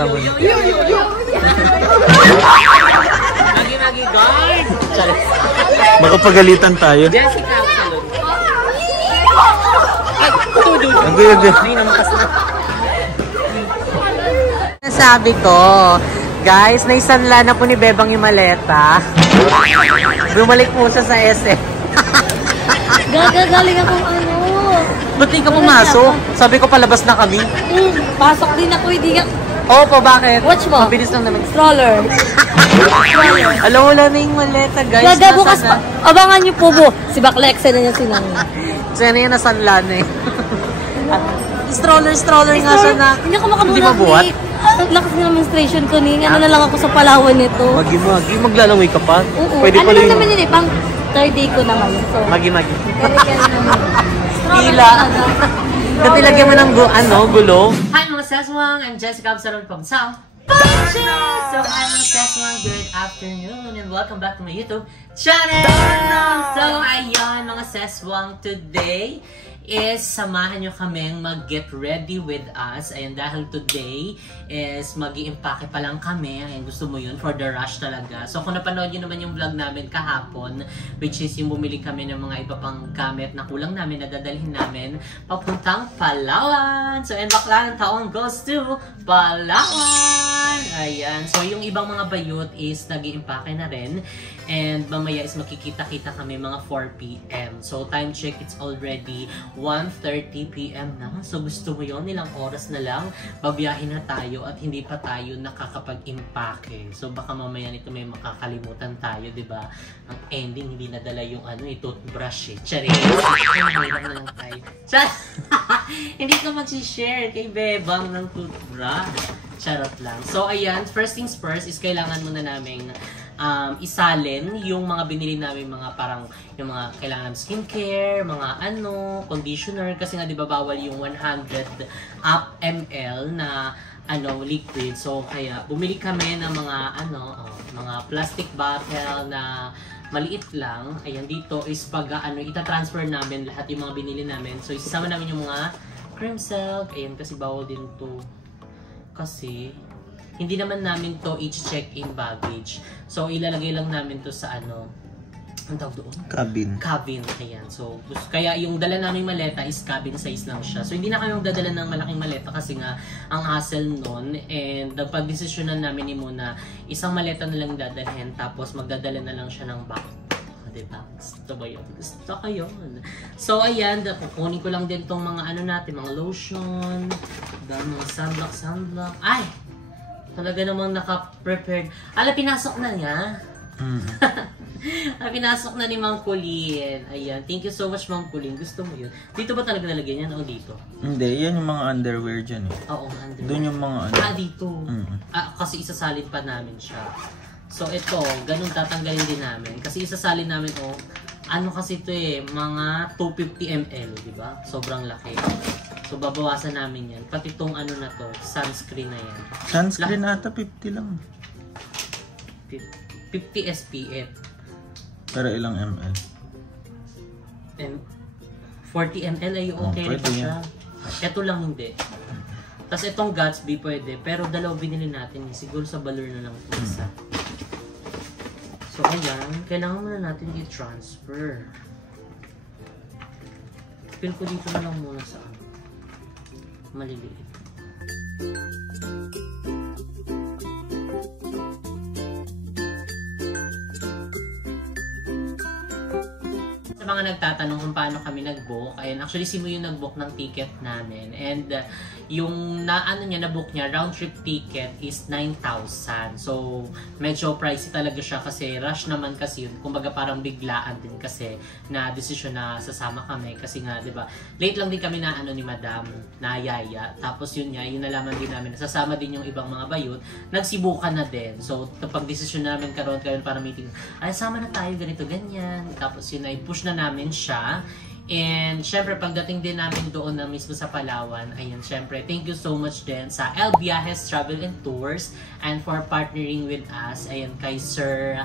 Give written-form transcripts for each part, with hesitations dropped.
Pakita mo. Lagi, guard! Makapagalitan tayo. Jessica, absolute. Ay, Sabi ko, guys, naisanla na po ni Bebang yung maleta. Bumalik po siya sa SM. Gagaling akong ano. Ba't di ka pumasok? Sabi ko palabas na kami. Pasok din ako, hindi ka. Opo, bakit? Watch mo. Mabilis lang naman. Stroller. Alam, wala na yung maleta, guys. Gaga, bukas pa. Abangan niyo po, si Baklexe na niya silang. So, yan yung nasanla na eh. Stroller nga siya na. Hindi ako makabulat. Hindi mabuhat? Ang lakas ng menstruation ko ni. Ano na lang ako sa Palawan nito. Magi, maglalaway ka pa? Oo. Pwede Ano lang naman yun eh, pang third day ko na ngayon. So, Magi. kaya naman. Hila. Dati lagyan mo ng gulo. Hi mga Seswang! I'm Jessica Absalon from South. So I'm Seswang, good afternoon and welcome back to my YouTube channel! So ayan mga Seswang, today is samahan nyo kaming mag-get ready with us. Ayan, dahil today is mag-i-impake pa lang kami. Ayan, gusto mo yun? For the rush talaga. So kung napanood nyo naman yung vlog namin kahapon, which is yung bumili kami ng mga iba pang gamit na kulang namin, na dadalhin namin papuntang Palawan. So and bakla ng taon goes to Palawan. Ayan. So yung ibang mga bayot is nag-i-impake na rin. And mamaya is makikita-kita kami mga 4 PM. So time check, it's already 1:30 PM na. So gusto mo yun, ilang oras na lang, babiyahin na tayo at hindi pa tayo nakakapag-impake. So baka mamaya nito may makakalimutan tayo, di ba? Ang ending, hindi nadala yung toothbrush eh. Charing! Na lang tayo. Hindi ko mag-share kay Bebang ng toothbrush. Charot lang. So ayan, first things first is kailangan muna naming isalin yung mga binili namin, mga parang yung mga kailangan skincare, mga conditioner, kasi nga di ba bawal yung 100 ml na liquid. So kaya bumili kami ng mga mga plastic bottle na maliit lang. Ayan, dito is pag ita-transfer namin lahat yung mga binili namin. So isasama namin yung mga cream silk. Ayan, kasi bawal din to. Kasi hindi naman namin to each check-in baggage. So, ilalagay lang namin to sa ang tawag doon? Cabin. Ayan. So, kaya yung dala namin maleta is cabin size lang siya. So, hindi na kami magdadala ng malaking maleta kasi nga ang hassle nun. And napag-desisyonan namin ni Muna, isang maleta na lang dadalhin, tapos magdadala na lang siya ng bag. Diba? Gusto ba yun? Gusto ko yun. So, ayan. Kukunin ko lang din tong mga natin, mga lotion, mga sunblock. Ay! Talaga namang naka-prepared. Pinasok na niya. Pinasok na ni Mang Kulin. Ayan. Thank you so much, Mang Kulin. Gusto mo yun? Dito ba talaga nalagyan yan o dito? Hindi. Yan yung mga underwear dyan eh. Oo, underwear. Doon yung mga dito. Kasi isasalin pa namin siya. So, ito. Ganun tatanggalin din namin. Kasi isasalin namin, kasi ito mga 250 ml, di ba? Sobrang laki. So, babawasan namin yan. Pati itong na to, sunscreen na yan. Sunscreen ata 50 lang. 50 SPF. Pero ilang ml? 40 ml ay okay rin pa siya. Ito lang hindi. Tapos itong Gatsby pwede, pero dalaw binili natin. Siguro sa Balor na lang ito isa. So, ayan. Kailangan muna natin i-transfer. Feel ko dito na lang muna sa maliliit. Sa mga nagtatanong kung paano kami nag-book, ayun, actually si Mo yung nag-book ng ticket namin, and yung na-book niya, round trip ticket is 9,000. So, medyo pricey talaga siya kasi rush naman kasi yun. Kumbaga parang biglaan din kasi na desisyon na sasama kami kasi nga, di ba, late lang din kami na ni Madam, na yaya. Tapos yun nga, yun nalaman din namin, sasama din yung ibang mga bayot, nagsibukan na din. So, kapag desisyon namin karon para meeting, ay, sama na tayo, ganito, ganyan. Tapos yun ay push na namin siya. And syempre pagdating din namin doon na mismo sa Palawan, ayun, syempre thank you so much din sa El Viajes Travel and Tours and for partnering with us, ayun, kay Sir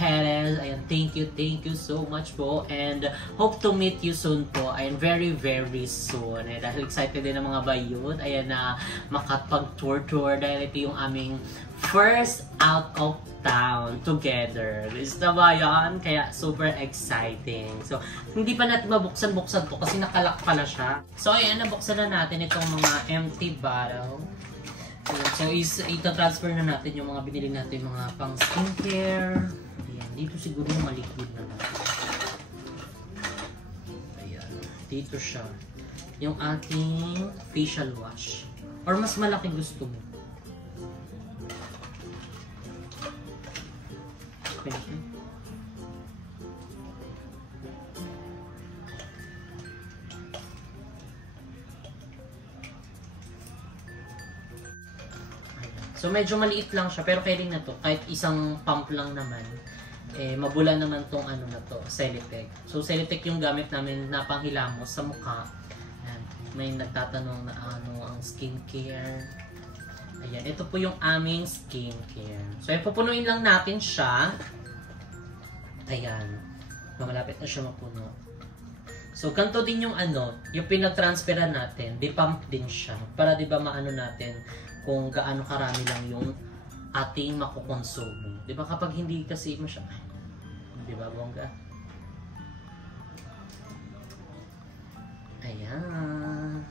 Perez. Ayan, thank you so much po. And hope to meet you soon po. Ayan, very soon. Ayan, dahil excited din ang mga bayot. Ayan, na makapag-tour dahil ito yung aming first out of town together. Gusto ba yan? Kaya super exciting. So, hindi pa natin mabuksan-buksan to kasi nakalak pala siya. So, ayan, nabuksan na natin itong mga empty bottle. So, ita-transfer na natin yung mga binili natin, mga pang skincare. Ayan, dito siguro yung maliquid na natin. Ayan, dito siya. Yung ating facial wash. Or mas malaki gusto mo. Okay. So medyo maliit lang siya pero carrying na to kahit isang pump lang naman mabula naman tong ano na to, Celotex. So Celotex yung gamit namin na panghilamos sa mukha. Ayan. May nagtatanong na ano ang skincare. Ayan, ito po yung aming skincare. So pupunuin lang natin siya. Ayan. Malapit na siya mapuno. So ganito din yung ano, yung pinag-transferan natin, di-pump din siya para di ba maano natin kung gaano karami lang yung ating makukonsumo. Di ba kapag hindi kasi masyadong, di ba bongga? Ayan.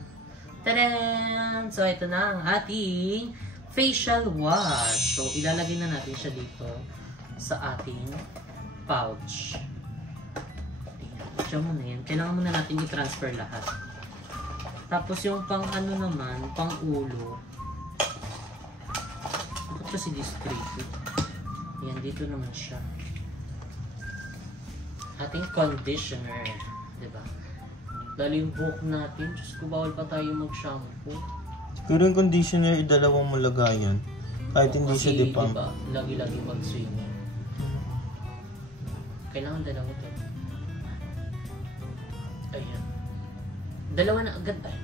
Tadaan! So ito na ang ating facial wash. So ilalagay na natin siya dito sa ating pouch. Ayan. Siya muna yan. Kailangan muna natin i-transfer lahat. Tapos yung pang ano naman, pang ulo. Kasi discreet. Yan, dito naman siya. Ating conditioner. Diba? Lalo yung buhok natin. Diyos ko, bawal pa tayo mag-shampoo. Pero yung conditioner, dalawang mo lagayan. Kahit hindi siya di-pump. Diba, lagi-lagi mag-swimming. Kailangan dalawa to. Ayan. Dalawa na agad. Ay,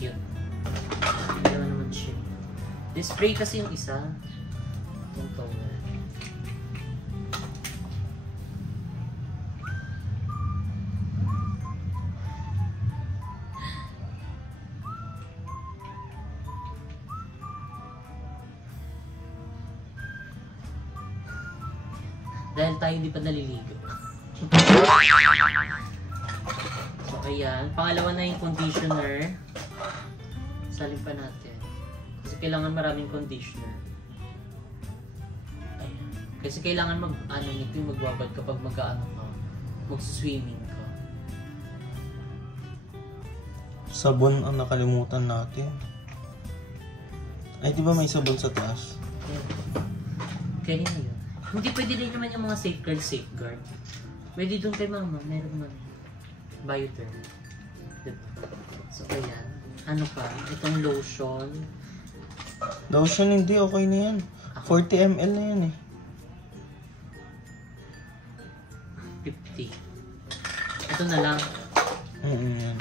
cute. Dalawa naman siya. Display kasi yung isa. Yung toner. Dahil tayo hindi pa naliligo. So ayan, pangalawa na yung conditioner. Salin pa natin. Kasi kailangan maraming conditioner. Ayan. Kasi kailangan mag-ano nito yung magbabad kapag mag-ano ka. Mag-swimming ka. Sabon ang nakalimutan natin. Ay, di ba may sabon sa taas? Ayan. Kaya na yun. Hindi pwede rin naman yung mga safeguard. Pwede doon kay mama. Meron naman. Bioderm. Diba? So ayan. Ano pa? Itong lotion. Lotion hindi, okay na yan. 40 ml na yan eh. 50. Ito na lang. Yan.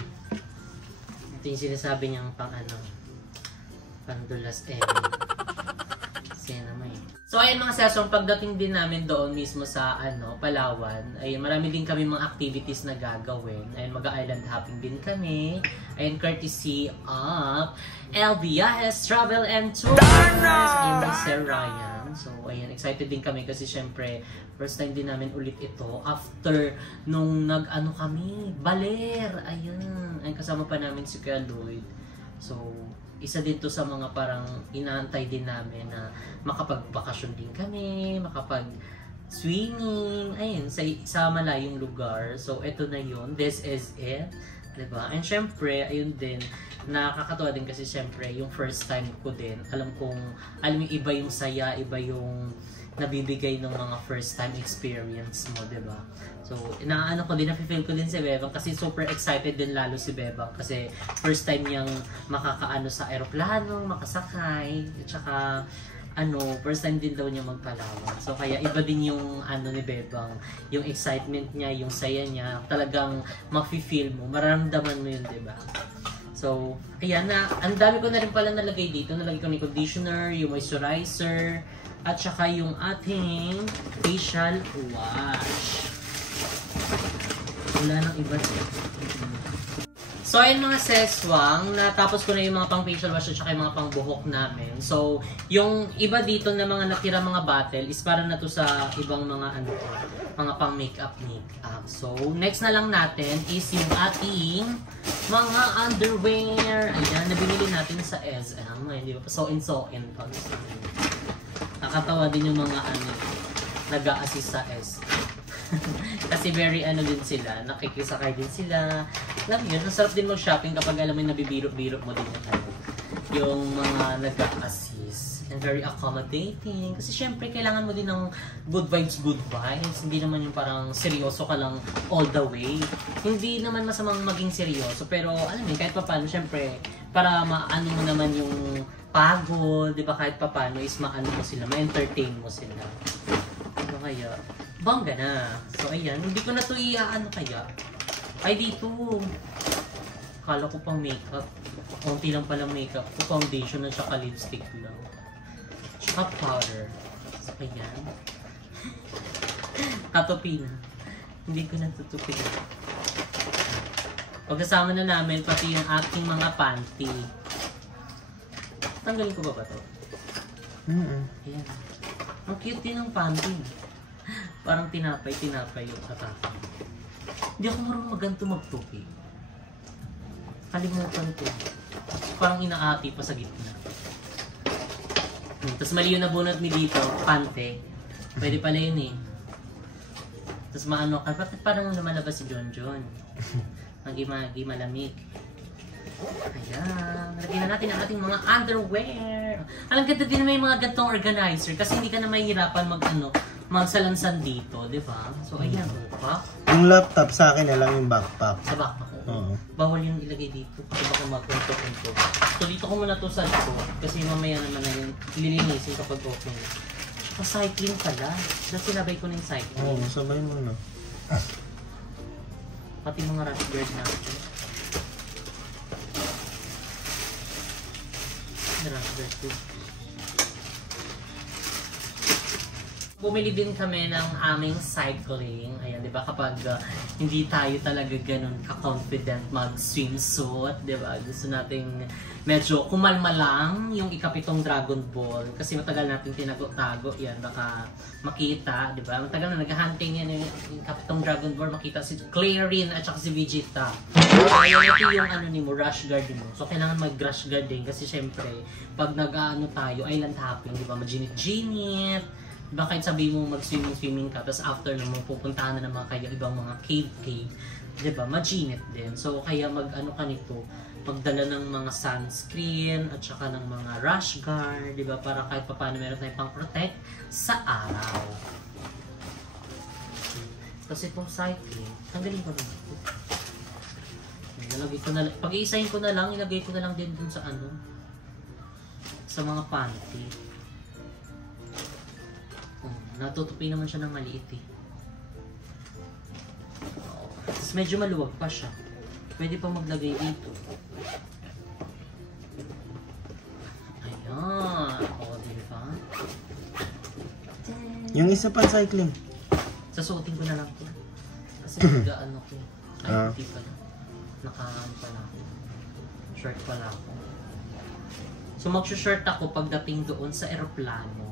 Ito yung sinasabi niyang pang ano. Pandulas Kasi naman eh. So ayan mga session, pagdating din namin doon mismo sa ano, Palawan, ay marami din kami mga activities na gagawin. Ayun, mag-island hopping din kami. Ayun, courtesy of El Viajes Travel and Tours in Sir Ryan. So ayan, excited din kami kasi syempre first time din namin ulit ito after nung nag-ano kami, baler. Ayan, ayun, kasama pa namin si Kuya Lloyd. So isa din to sa mga parang inaantay din namin na makapagbakasyon din kami, makapag-swimming, ayun, sa malayong lugar. So, eto na yun. This is it. Diba? And syempre, ayun din, nakakatawa din kasi syempre, yung first time ko din, alam yung iba yung saya, iba yung nabibigay ng mga first time experience mo, diba? So, inaano ko din, nafe-feel ko din si Bebang kasi super excited din lalo si Bebang kasi first time niyang makakaano sa aeroplano, makasakay, at saka first time din daw niya magpalawan. So, kaya iba din yung ni Bebang, yung excitement niya, yung saya niya, talagang mafe-feel mo, mararamdaman mo yun, diba? So, ayan na, ang dami ko na rin pala nalagay dito, nalagay ko ni conditioner, yung moisturizer, At saka yung ating facial wash. Wala nang iba siya. So, ayun mga seswang, natapos ko na yung mga pang facial wash at saka yung mga pang buhok namin. So, yung iba dito na mga natira mga bottle is para na to sa ibang mga ano, mga pang makeup. So, next na lang natin is yung ating mga underwear. Ayan, nabinili natin sa SM. Hindi ba? So in. Nakatawa din yung mga ano, nag-a-assist sa SM. Kasi very ano din sila, nakikisakay din sila. Alam mo yun, masarap din mag-shopping kapag alam mo yung nabibiro-biro mo din yung mga nag-a-assist. And very accommodating. Kasi syempre, kailangan mo din ng good vibes. Hindi naman yung parang seryoso ka lang all the way. Hindi naman masamang maging seryoso. Pero alam mo, kahit paano, syempre, para maano mo naman yung pagod, di ba? Kahit paano is maano mo sila, ma-entertain mo sila. So kaya, bangga na. So ayan, hindi ko na ito iaano kaya. Ay dito. Kala ko pang makeup. Konti lang palang makeup ko. Foundation at saka lipstick lang. Tsaka powder. So ayan. Katupi na. Hindi ko natutupi. Pagkasama na namin pati yung aking mga panty. Tanggalin ko ba ito? Ayan. Ang cute din ng panty. Parang tinapay yung katapang. Hindi ako marunong maganto magtupi. Kalimutan ko. Parang inaati pa sa gitna. Tapos mali yung nabunot ni dito, pante. Pwede pala yun eh. Tapos maano ka, bakit parang lumalabas si John? Magi malamig. Ayan. Lagyan na natin ang ating mga underwear. Alam ganda din na may mga gantong organizer kasi hindi ka na mahihirapan magsalansan dito, di ba? So ayan, backpack. Yung laptop sa akin na lang yung backpack. Sa backpack ko. Oo. Bawal yung ilagay dito. Kasi baka mag-conto-conto. So dito ko muna to sa likod. Kasi mamaya naman na yung lilinisin kapag open. Tsaka cycling pala. Dahil sinabay ko na yung cycling. Oo, sabay mo na. Pati mga rash guard natin. Rash guard ko. Bumili din kami ng aming cycling. Ayan, di ba? Kapag hindi tayo talaga ganun ka-confident mag-swimsuit, di ba? Gusto nating medyo kumalma lang yung ikapitong Dragon Ball. Kasi matagal natin tinago-tago. Yan, baka makita, di ba? Matagal na nag-hunting yan yung ikapitong Dragon Ball. Makita si Clarin at saka si Vegeta. Ayan, ito yung ano ni mo, rush guard mo. So, kailangan mag-rush guard din. Kasi syempre, pag nag-ano tayo, island hopping, di ba? Majinit-jinit. Diba kahit sabihin mo mag-swimming ka, tapos after naman pupuntahan na naman kayo ibang mga cave, diba? Majinit din. So kaya mag-ano ka nito, magdala ng mga sunscreen at saka ng mga rash guard, diba? Para kahit paano meron tayong pang-protect sa araw. Kasi itong cycling, tanggalin ko na ito. Nilagay ko na lang, pag-iisahin ko na lang, ilagay ko na lang din dun sa ano, sa mga panty. Natutupi naman siya ng maliit eh. Tapos medyo maluwag pa siya. Pwede pa maglagay dito. Ayan. O, diba? Yung isa pa cycling. Sasuotin ko na lang ito. Kasi nag-ano ko. Ay, hindi pala. Naka-ano pala ako. Short pala ako. So mag-short ako pagdating doon sa aeroplano.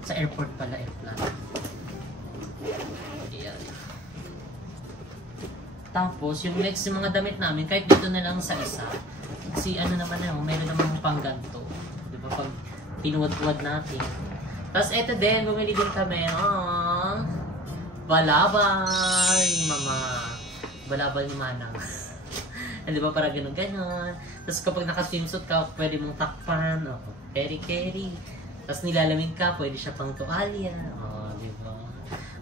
Sa airport pala, airplane. Ayan. Tapos, yung next yung mga damit namin, kahit dito na lang sa isa. Kasi ano naman na, mayroon naman pang ganito. Diba? Pag pinuwad-wad natin. Tapos, eto din, bumili din kami. Balabal ni Mama. Balabal ni Manang. Diba? Para ganun-ganon. Tapos, kapag naka-swimsuit ka, pwede mong takpan. Keri-keri. Tapos nilalamig ka, pwede siya pang tuwalya. Diba?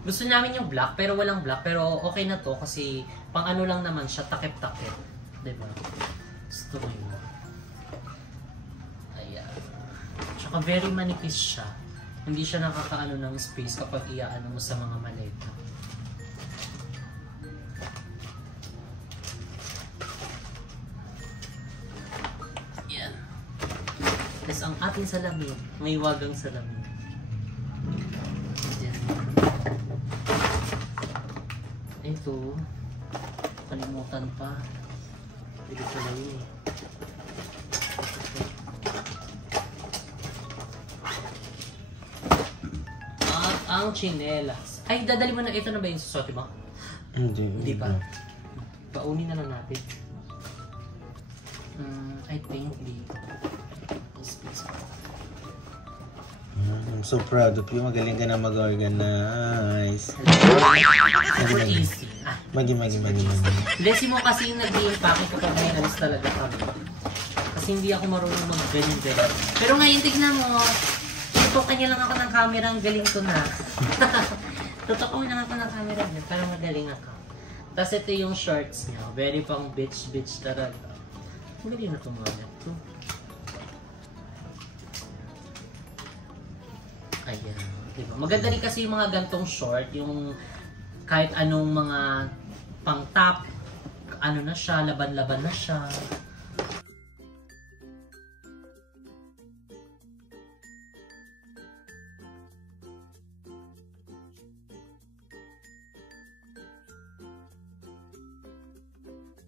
Gusto namin yung black, pero walang black. Pero okay na to kasi pang ano lang naman siya, takip-takip. Diba? Gusto mo yun. Ayan. Tsaka very manipis siya. Hindi siya nakakaano ng space kapag iaano mo sa mga maleta. Tapos ang ating salamin, may wagang salamin. ito, kalimutan pa. Pwede ko na yun eh. At ang chinelas. Ay, dadali mo na. Ito na ba yung susuot mo? Hindi pa. Paunin na lang natin. I think dito. I'm so proud of you. Magaling ka na mag-organize. Super easy. Magi. Lesi mo kasi yung nag-i-impake kapag may alis talaga kami. Kasi hindi ako marunong mag-ganyan. Pero ngayon, tignan mo. Tutukan niya lang ako ng camera. Ang galing ko na. Tutukan lang ako ng camera niya para magaling ako. Tapos ito yung shorts niya. Very pang bitch talaga. Ang galing na tumawa ito. Ayan. Diba? Maganda rin kasi yung mga gantong short. Yung kahit anong mga pang top. Ano na siya. Laban-laban na siya.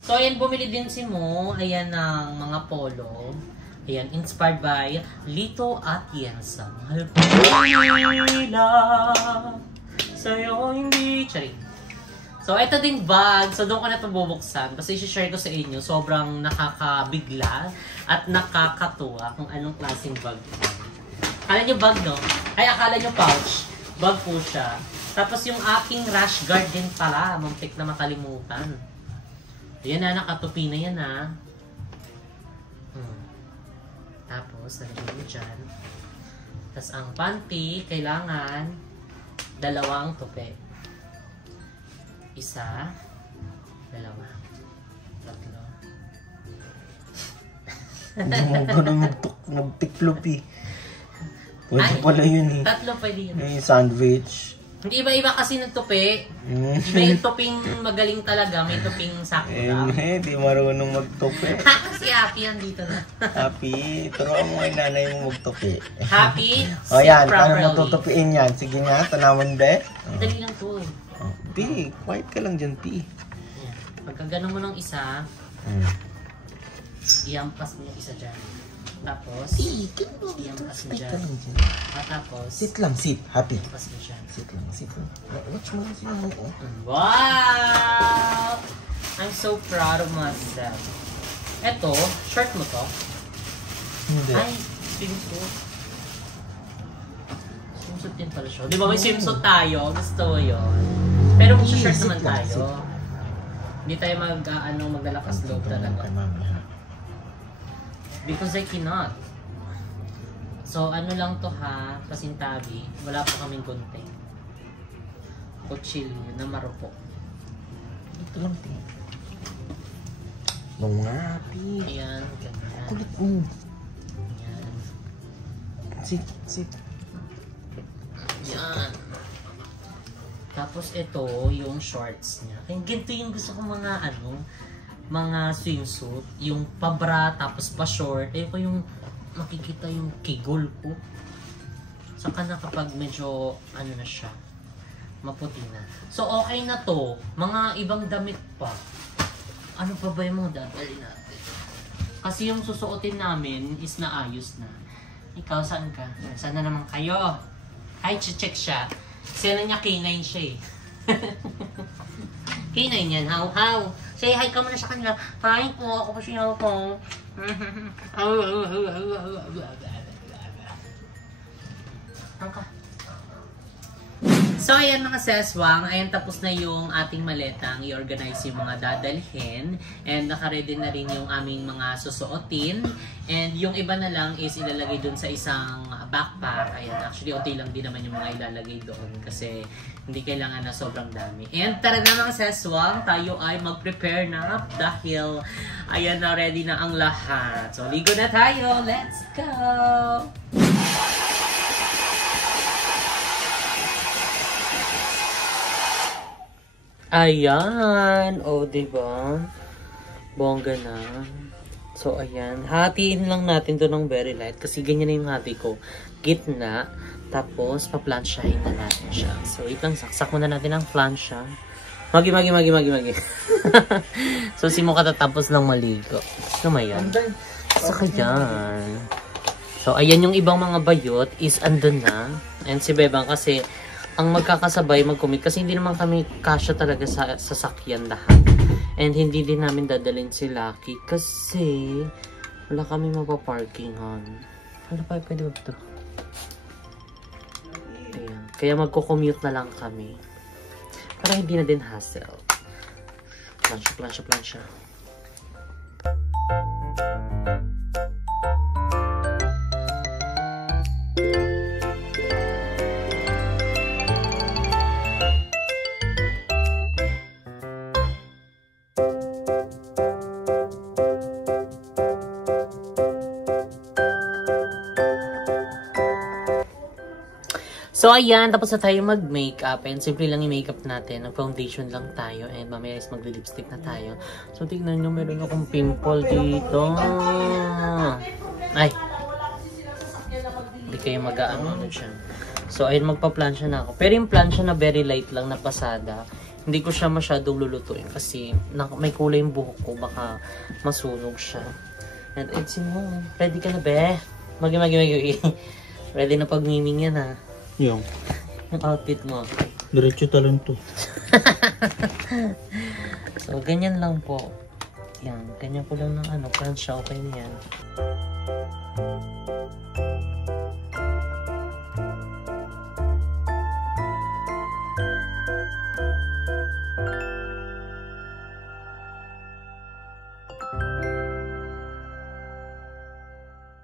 So, ayan, bumili din si Mo. Ayan ng mga polo. Ayan, inspired by Lito Atienza. Mahal ko nila sa'yo hindi. Charing. So, ito din bag. So, doon ko na ito bubuksan. Kasi i-share ko sa inyo. Sobrang nakakabigla at nakakatuwa kung anong klaseng bag. Akala nyo bag, no? Ay, akala nyo pouch. Bag po siya. Tapos yung aking rash guard din pala. Muntik na makalimutan. Ayan na, nakatupi na yan ha. Tapos, nalagay mo dyan. Tapos, ang panty, kailangan dalawang tupi. Isa, dalawa, tatlo. Hindi mo ganun magtiklop eh. Pwede pala yun eh. Tatlo pwede yun. Yung sandwich. Hindi iba-iba kasi ng tupi. Iba yung tuping magaling talaga. May tuping sakto lang. Di marunong magtupi. Kasi Happy andito na. Happy, turuan mo yung nanay mo magtupi. Happy, O yan, paano properly. natutupiin yan? Sige nga, tanawan de. Dali lang to eh. P, quiet ka lang dyan, P. Yan. Pagka gano'n mo ng isa, iampas mo yung isa dyan. Tapos, iampas mo dyan. At tapos, Sit lang, sit. Happy. iampas mo dyan. Sit lang, sit lang. Watch mo lang siya mo. Wow! I'm so proud of myself. Eto, shirt mo to? Hindi. Ay, swimsuit. Swimsuit din pala siya. Di ba may swimsuit tayo? Gusto mo yun. Pero kung shirt naman tayo, hindi tayo maglalakas loob talaga. Because I cannot. So, ano lang to ha, pasintabi. Wala pa kaming gunting. Kutsilyo na marupok. Ito lang, P. Mga, P. Ayan, ganyan. Kulit mo. Ayan. Sit, sit. Ayan. Tapos ito, yung shorts niya. Kaya ganito yung gusto ko mga swimsuit. Yung pabra, tapos pa-short. Eh ko yung makikita yung kigol ko. Saka na kapag medyo, na siya, maputi na. So, okay na to. Mga ibang damit pa. Ano pa ba yung mga dadali natin? Kasi yung susuotin namin is naayos na. Ikaw, saan ka? Saan na naman kayo? Ay, check siya. Sino niya, K9 siya eh. K9 yan, how? Say hi ka muna sa kanila. Hi po, ako pa siya po. Okay. So, ayan mga seswang, ayan tapos na yung ating maletang i-organize yung mga dadalhin and naka-ready na rin yung aming mga susuotin and yung iba na lang is ilalagay dun sa isang backpack. Ayan, actually okay lang din naman yung mga ilalagay doon kasi hindi kailangan na sobrang dami. And tara na mga seswang, tayo ay mag-prepare na dahil ayan na, ready na ang lahat. So, ligo na tayo! Let's go! Ayan. O, diba? Bongga na. So, ayan. Hatiin lang natin to ng very light. Kasi ganyan na yung hati ko. Gitna. Tapos, pa-plansyahin na natin siya. So, wait lang. Saksak muna natin ang plansya. Magi. So, si mo katatapos lang maligo. Ano ba yan? Saka yan. So, ayan yung ibang mga bayot is andun na. And si Bebang kasi, ang magkakasabay mag-commit kasi hindi naman kami kasya talaga sa sasakyan lahat. And hindi din namin dadalhin si Lucky kasi wala kami mapaparkingan. Ano pa, pwede ba ito? Ayan. Kaya magko-commute na lang kami. Para hindi na din hassle. Plansya. So, ayan, tapos na tayo mag-makeup and simple lang yung makeup natin. Nag-foundation lang tayo and mamaya is mag-lipstick na tayo. So, tignan nyo, meron akong pimple dito. Ay! Hindi kayo mag-ano siya. So, ayun, magpa-plansya na ako. Pero yung plansya na very light lang na pasada, hindi ko siya masyadong lulutuin kasi may kulay yung buhok ko, baka masunog siya. And it's mo, ready ka na be? Magi. Ready na pag-miming yan ha. Yung outfit mo. diretso talon to. So, ganyan lang po. Yan, ganyan ko lang ng plansya. Okay na yan.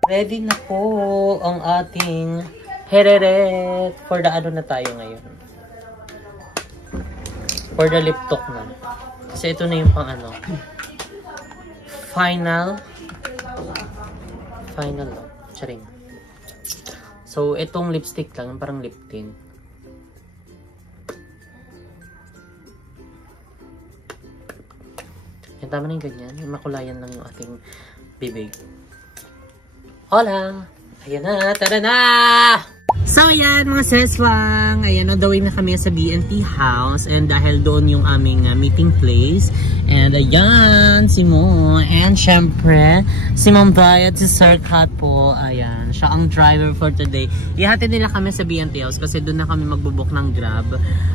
Ready na po ang ating hereret for the na tayo ngayon. For the lip talk na. Kasi ito na yung pang final look. Charing. So, itong lipstick lang, parang lip tint. Yan, tama na yung ganyan. Yung makulayan lang yung ating bibig. Hola! Ayan na! Tara na! So, ayan mga seswang. Ayan, on the way na kami sa BNT house. And dahil doon yung aming meeting place. And ayan, si Mo. And syempre, si Ma'am Brian, si Sir Kat po. Ayan, siya ang driver for today. Ihatid nila kami sa BNT house kasi doon na kami magbubuk ng Grab.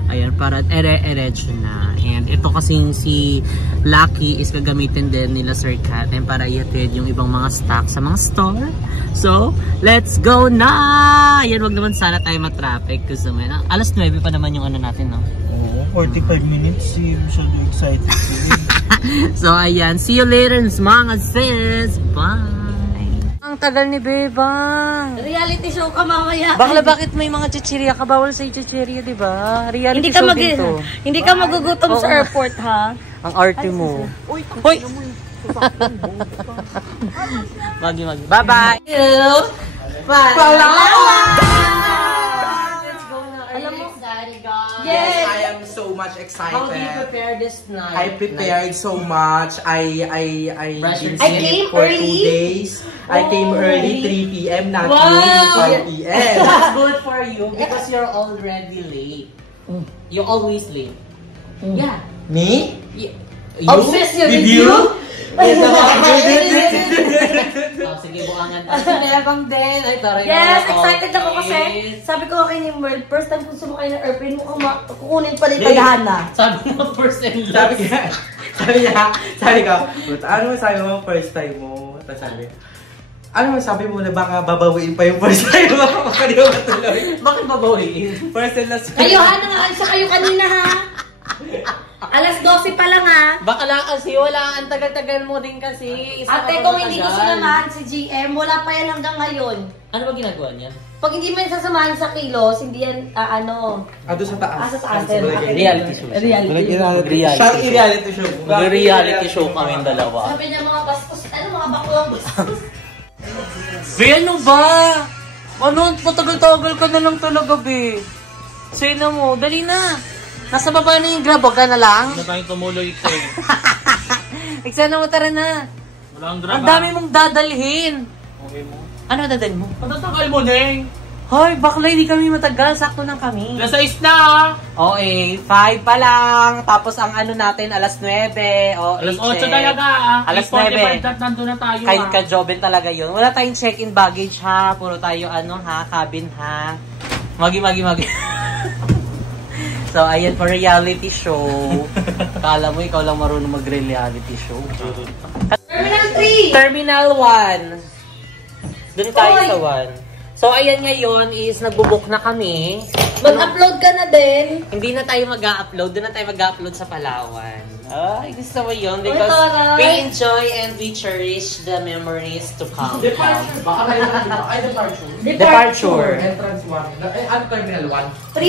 Ayan, para ere-erecho na. And ito kasing si Lucky is gagamitin din nila Sir Kat. And para ihatid yung ibang mga stock sa mga store. So, let's go na! Ayan, wag naman sana tayo matraffic kasi alas 9 pa naman yung natin, no? Oo, 45 minutes. Masyado excited. So, ayan. See you later, mga sis. Bye! Ang tagal ni Bebang. Reality show ka mamaya. Bakla, bakit may mga chichirya ka? Bawal sa chichirya, di ba? Reality show din to. Hindi ka magugutom sa airport, ha? Ang arte mo. Hoy! Magi. Bye-bye! Alam mo, Yes, I am so much excited. How do you prepare this night? I prepared so much. I Brush your been came sick for 2 early? days. I came early 3 p.m. not Wow! really 5 p.m. That's good for you because you're already late. You're always late. Yeah. Me? obsessed With you? Oh, sige, buangan tayo. Si Bebang din. Ay, taray yes, na ako. excited ako kasi sabi ko kay ni Merl, first time kong sumakay ng airplane, mukhang kukunin pala yung tagahana. Sabi mo, first and Sabi last. sabi ko, ano sabi mo first time mo? Tapos sabi mo na baka babawiin pa yung first time mo? Baka di mo matuloy. Bakit babawiin? First and last. Kayo ha, nangakalsa kayo kanina ha. Alas 12 pa lang ha. Baka lang kasi wala, ang tagal-tagal mo din kasi. Ate, kung hindi ko sinamahan si GM, wala pa yan hanggang ngayon. Ano ba ginagawa niya? Pag hindi mo yan sasamahan sa kilos, hindi yan, Doon sa taas. sa taas. Reality show. Reality show. Mag-reality show kami dalawa. Sabi niya mga bastos, mga bakulang bastos. Be, ano ba? Ano, matagal-tagal ka na lang talaga, be. Sino mo, dali na. Nasa baba na yung Grab, huwag ka na lang. Ano tayong tumuloy ito eh. Iksana mo, tara na. Wala ang Grab. Ang dami mong dadalhin. Okay mo. Ano dadalhin mo? Patatagal mo, Neng. Hoy, bakla, hindi kami matagal. Sakto lang kami. Alas 6 na. Okay, 5 pa lang. Tapos ang ano natin, alas 9. O, Alas 8 talaga Alas 9. Nandun na tayo Kain ka, Joben talaga yun. Wala tayong check-in baggage ha. Puro tayo cabin ha. Magi. So, ayan for reality show. Kala mo, ikaw lang marunong mag-reality show. Terminal 3! Terminal 1. Doon tayo sa 1. So, ayan ngayon is nagbubook na kami. Mag-upload ka na din. Hindi na tayo mag-upload. Doon na tayo mag-upload sa Palawan. Ay, gusto mo yun because taray. we enjoy and we cherish the memories to come. Departure. Baka kayo lang, diba? Ay, departure. Departure. Entrance 1. Ano terminal 1?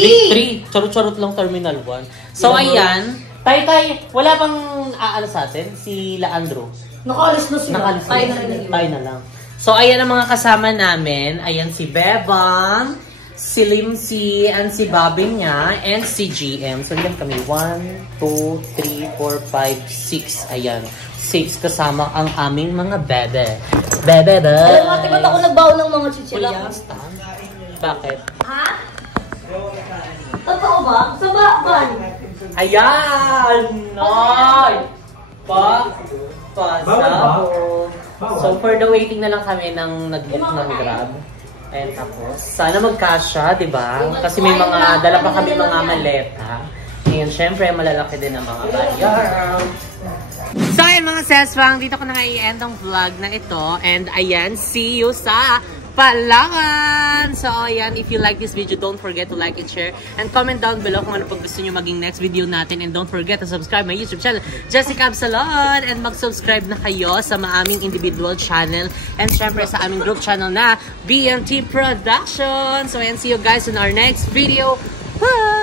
3! Charot-charot lang Terminal 1. So, ayan. Tayo. Wala pang aano sa atin? Si Leandro. Nakaalis na sila. Nakalis Tayo na rin nag-iwan. Tayo na lang. So, ayan ang mga kasama namin. Ayan si Bebang, si Limsy, and si Bobby niya, and si GM. So, yan kami. 1, 2, 3, 4, 5, 6. Ayan. 6 kasama ang aming mga bebe. Bebe. Alam mo, ba't ako nagbaw ng mga chichilas? Bakit? Ha? Totoo ba? Sa baban? Ayan! Noy! So, for the waiting na lang kami ng nag-book ng Grab. Ayan, tapos, sana magkasya, di ba? Kasi may mga, dala pa kami mga maleta. Ayan, syempre, malalaki din ang mga bayar. So, ayan mga Seswang, dito ko na nga i-end ang vlog na ito. And ayan, see you sa Palawan! So, ayan, if you like this video, don't forget to like and share. And comment down below kung ano pag gusto nyo maging next video natin. And don't forget to subscribe my YouTube channel, Jessica Absalon. And mag-subscribe na kayo sa maaming individual channel. And syempre sa aming group channel na BMT Production. So, ayan, see you guys in our next video. Bye!